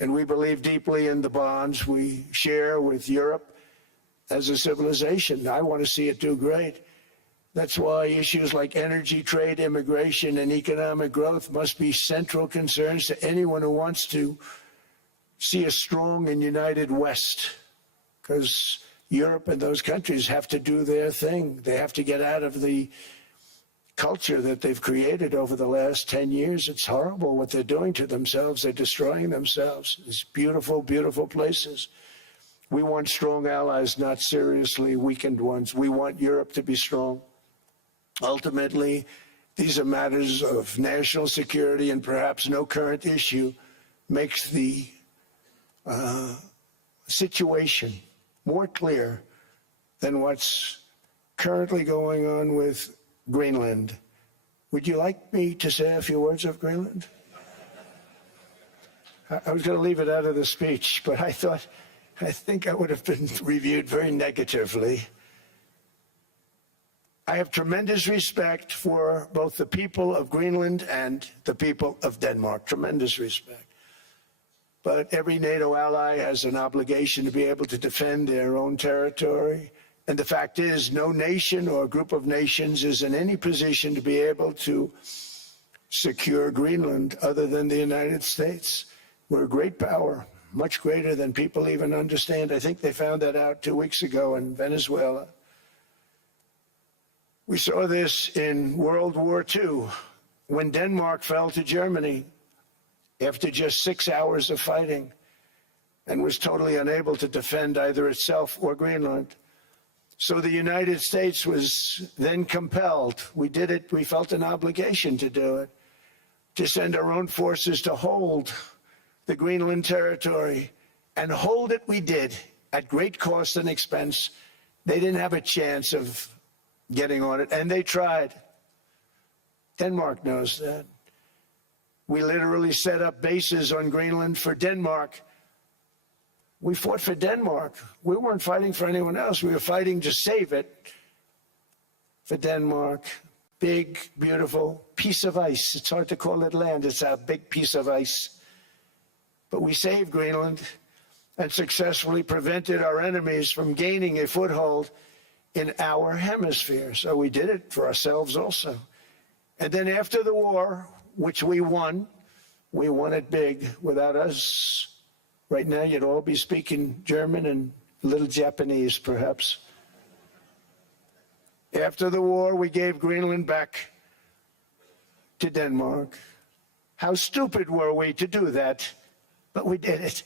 And we believe deeply in the bonds we share with Europe as a civilization. I want to see it do great. That's why issues like energy, trade, immigration, and economic growth must be central concerns to anyone who wants to see a strong and united West, because Europe and those countries have to do their thing. They have to get out of the culture that they've created over the last 10 years. It's horrible what they're doing to themselves. They're destroying themselves. It's beautiful, beautiful places. We want strong allies, not seriously weakened ones. We want Europe to be strong. Ultimately, these are matters of national security, and perhaps no current issue makes the situation more clear than what's currently going on with Greenland. Would you like me to say a few words of Greenland? I was going to leave it out of the speech, but I think I would have been reviewed very negatively. I have tremendous respect for both the people of Greenland and the people of Denmark, tremendous respect. But every NATO ally has an obligation to be able to defend their own territory. And the fact is, no nation or group of nations is in any position to be able to secure Greenland other than the United States. We're a great power, much greater than people even understand. I think they found that out 2 weeks ago in Venezuela. We saw this in World War II, when Denmark fell to Germany after just 6 hours of fighting and was totally unable to defend either itself or Greenland. So the United States was then compelled, we did it, we felt an obligation to do it, to send our own forces to hold the Greenland territory. And hold it we did, at great cost and expense. They didn't have a chance of getting on it, and they tried. Denmark knows that. We literally set up bases on Greenland for Denmark. We fought for Denmark. We weren't fighting for anyone else. We were fighting to save it for Denmark. Big, beautiful piece of ice. It's hard to call it land. It's a big piece of ice. But we saved Greenland and successfully prevented our enemies from gaining a foothold in our hemisphere. So we did it for ourselves also. And then after the war, which we won it big. Without us, right now, you'd all be speaking German and a little Japanese, perhaps. After the war, we gave Greenland back to Denmark. How stupid were we to do that? But we did it.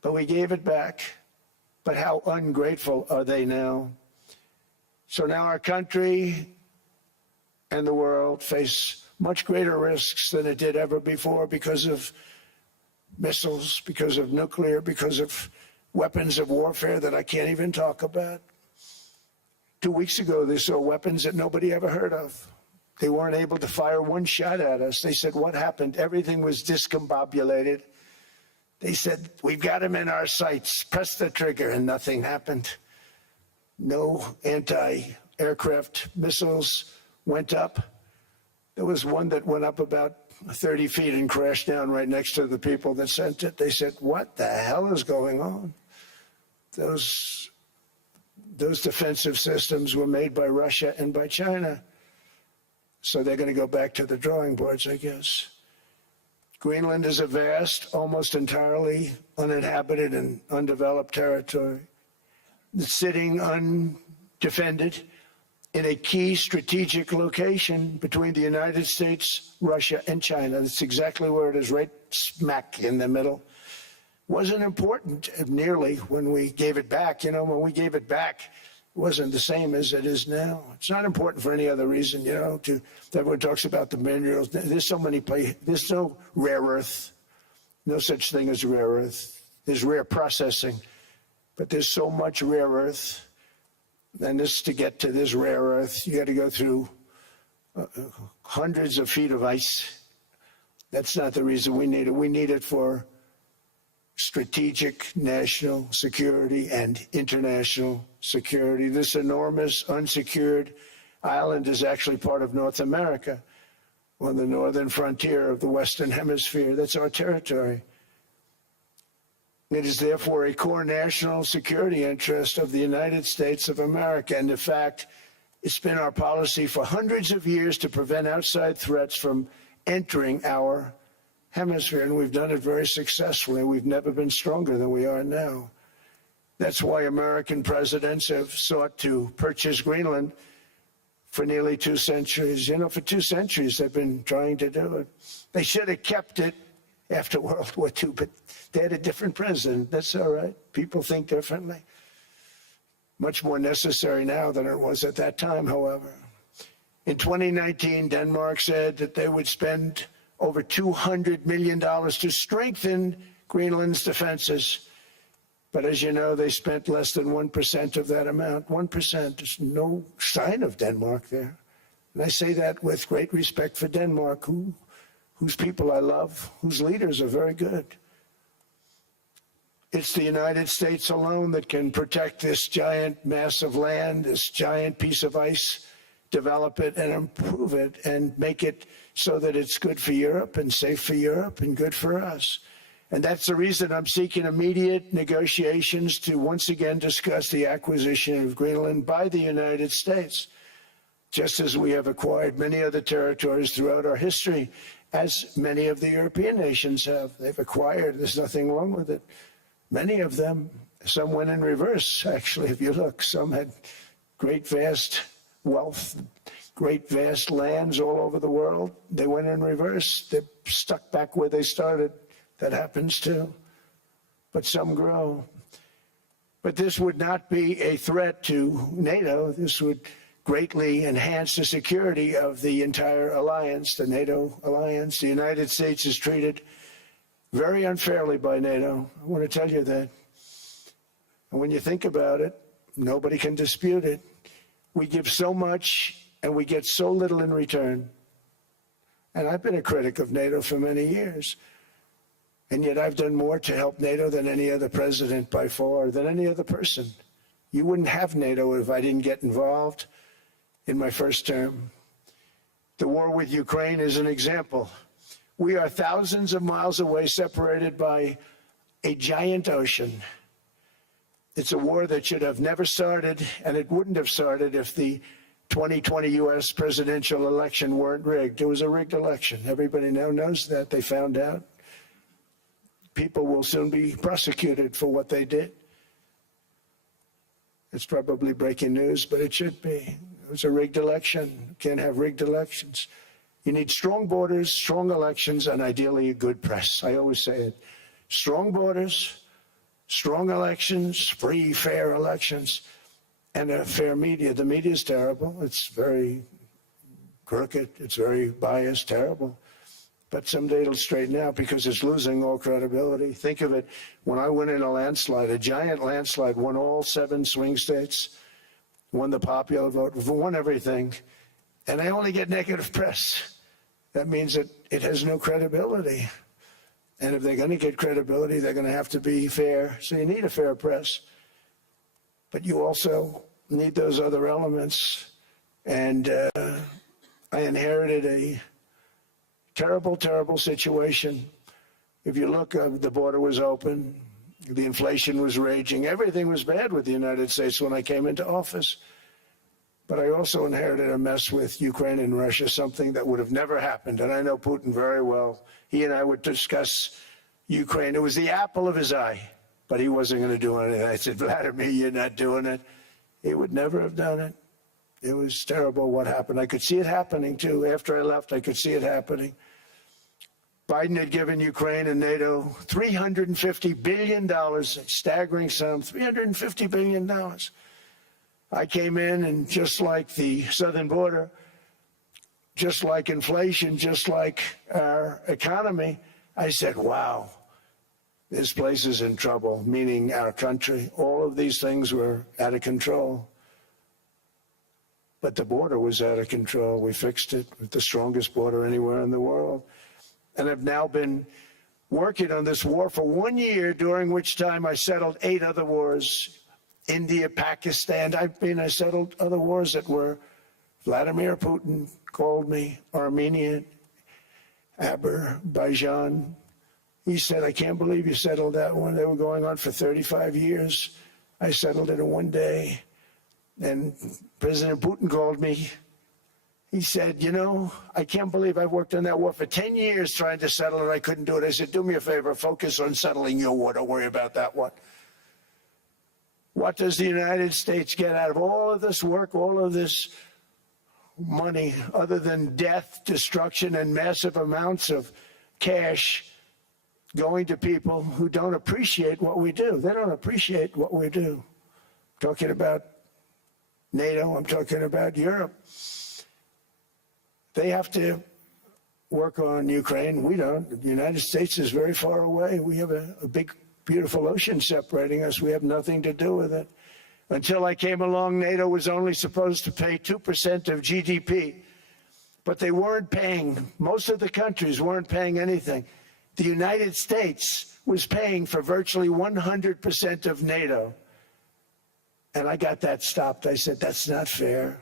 But we gave it back. But how ungrateful are they now? So now our country and the world face much greater risks than it did ever before because of missiles, because of nuclear, because of weapons of warfare that I can't even talk about. 2 weeks ago, they saw weapons that nobody ever heard of. They weren't able to fire one shot at us. They said, what happened? Everything was discombobulated. They said, we've got them in our sights. Press the trigger, and nothing happened. No anti-aircraft missiles went up. There was one that went up about 30 feet and crashed down right next to the people that sent it. They said, what the hell is going on? Those defensive systems were made by Russia and by China. So they're going to go back to the drawing boards, I guess. Greenland is a vast, almost entirely uninhabited and undeveloped territory. It's sitting undefended in a key strategic location between the United States, Russia, and China. That's exactly where it is, right smack in the middle. Wasn't important nearly when we gave it back. You know, when we gave it back, it wasn't the same as it is now. It's not important for any other reason, you know, everyone talks about the minerals. There's so many places. There's no rare earth, no such thing as rare earth. There's rare processing, but there's so much rare earth. And just to get to this rare earth, you got to go through hundreds of feet of ice. That's not the reason we need it. We need it for strategic national security and international security. This enormous unsecured island is actually part of North America, on the northern frontier of the Western Hemisphere. That's our territory. It is therefore a core national security interest of the United States of America. And in fact, it's been our policy for hundreds of years to prevent outside threats from entering our hemisphere, and we've done it very successfully. We've never been stronger than we are now. That's why American presidents have sought to purchase Greenland for nearly 2 centuries. You know, for 2 centuries they've been trying to do it. They should have kept it after World War II, but they had a different president. That's all right. People think differently. Much more necessary now than it was at that time, however. In 2019, Denmark said that they would spend over $200 million to strengthen Greenland's defenses. But as you know, they spent less than 1% of that amount. 1%. There's no sign of Denmark there. And I say that with great respect for Denmark, whose people I love, whose leaders are very good. It's the United States alone that can protect this giant mass of land, this giant piece of ice, develop it and improve it and make it so that it's good for Europe and safe for Europe and good for us. And that's the reason I'm seeking immediate negotiations to once again discuss the acquisition of Greenland by the United States, just as we have acquired many other territories throughout our history, as many of the European nations have. They've acquired, there's nothing wrong with it. Many of them, some went in reverse, actually, if you look. Some had great, vast wealth, great, vast lands all over the world. They went in reverse. They're stuck back where they started. That happens too. But some grow. But this would not be a threat to NATO. This would greatly enhance the security of the entire alliance, the NATO alliance. The United States is treated very unfairly by NATO. I want to tell you that. And when you think about it, nobody can dispute it. We give so much and we get so little in return. And I've been a critic of NATO for many years. And yet I've done more to help NATO than any other president by far, than any other person. You wouldn't have NATO if I didn't get involved in my first term. The war with Ukraine is an example. We are thousands of miles away, separated by a giant ocean. It's a war that should have never started, and it wouldn't have started if the 2020 U.S. presidential election weren't rigged. It was a rigged election. Everybody now knows that. They found out. People will soon be prosecuted for what they did. It's probably breaking news, but it should be. It was a rigged election. You can't have rigged elections. You need strong borders, strong elections, and ideally a good press. I always say it. Strong borders, strong elections, free, fair elections, and a fair media. The media is terrible. It's very crooked. It's very biased, terrible. But someday it'll straighten out because it's losing all credibility. Think of it. When I went in a landslide, a giant landslide, won all 7 swing states, won the popular vote, won everything, and I only get negative press. That means that it has no credibility. And if they're going to get credibility, they're going to have to be fair. So you need a fair press. But you also need those other elements. And I inherited a terrible, terrible situation. If you look, the border was open. The inflation was raging. Everything was bad with the United States when I came into office. But I also inherited a mess with Ukraine and Russia, something that would have never happened. And I know Putin very well. He and I would discuss Ukraine. It was the apple of his eye, but he wasn't going to do anything. I said, Vladimir, you're not doing it. He would never have done it. It was terrible what happened. I could see it happening, too. After I left, I could see it happening. Biden had given Ukraine and NATO $350 billion, a staggering sum, $350 billion. I came in, and just like the southern border, just like inflation, just like our economy, I said, wow, this place is in trouble, meaning our country. All of these things were out of control. But the border was out of control. We fixed it with the strongest border anywhere in the world. And I've now been working on this war for 1 year, during which time I settled 8 other wars. India, Pakistan. I settled other wars that were Vladimir Putin called me, Armenia, Azerbaijan, He said, I can't believe you settled that one. They were going on for 35 years. I settled it in one day. And President Putin called me. He said, you know, I can't believe I worked on that war for 10 years trying to settle it. I couldn't do it. I said, do me a favor, focus on settling your war. Don't worry about that one. What does the United States get out of all of this work, all of this money, other than death, destruction, and massive amounts of cash going to people who don't appreciate what we do? They don't appreciate what we do. I'm talking about NATO, I'm talking about Europe. They have to work on Ukraine. We don't. The United States is very far away. We have a big, beautiful ocean separating us. We have nothing to do with it. Until I came along, NATO was only supposed to pay 2% of GDP. But they weren't paying, most of the countries weren't paying anything. The United States was paying for virtually 100% of NATO. And I got that stopped. I said, that's not fair.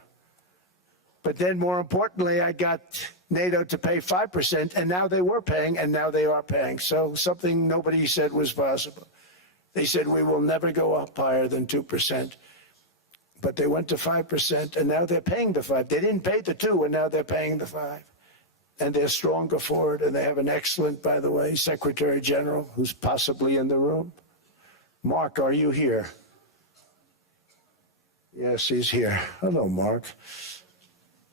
But then more importantly, I got NATO to pay 5%, and now they were paying, and now they are paying. So something nobody said was possible. They said, we will never go up higher than 2%. But they went to 5%, and now they're paying the 5. They didn't pay the 2, and now they're paying the 5. And they're stronger for it, and they have an excellent, by the way, Secretary General, who's possibly in the room. Mark, are you here? Yes, he's here. Hello, Mark.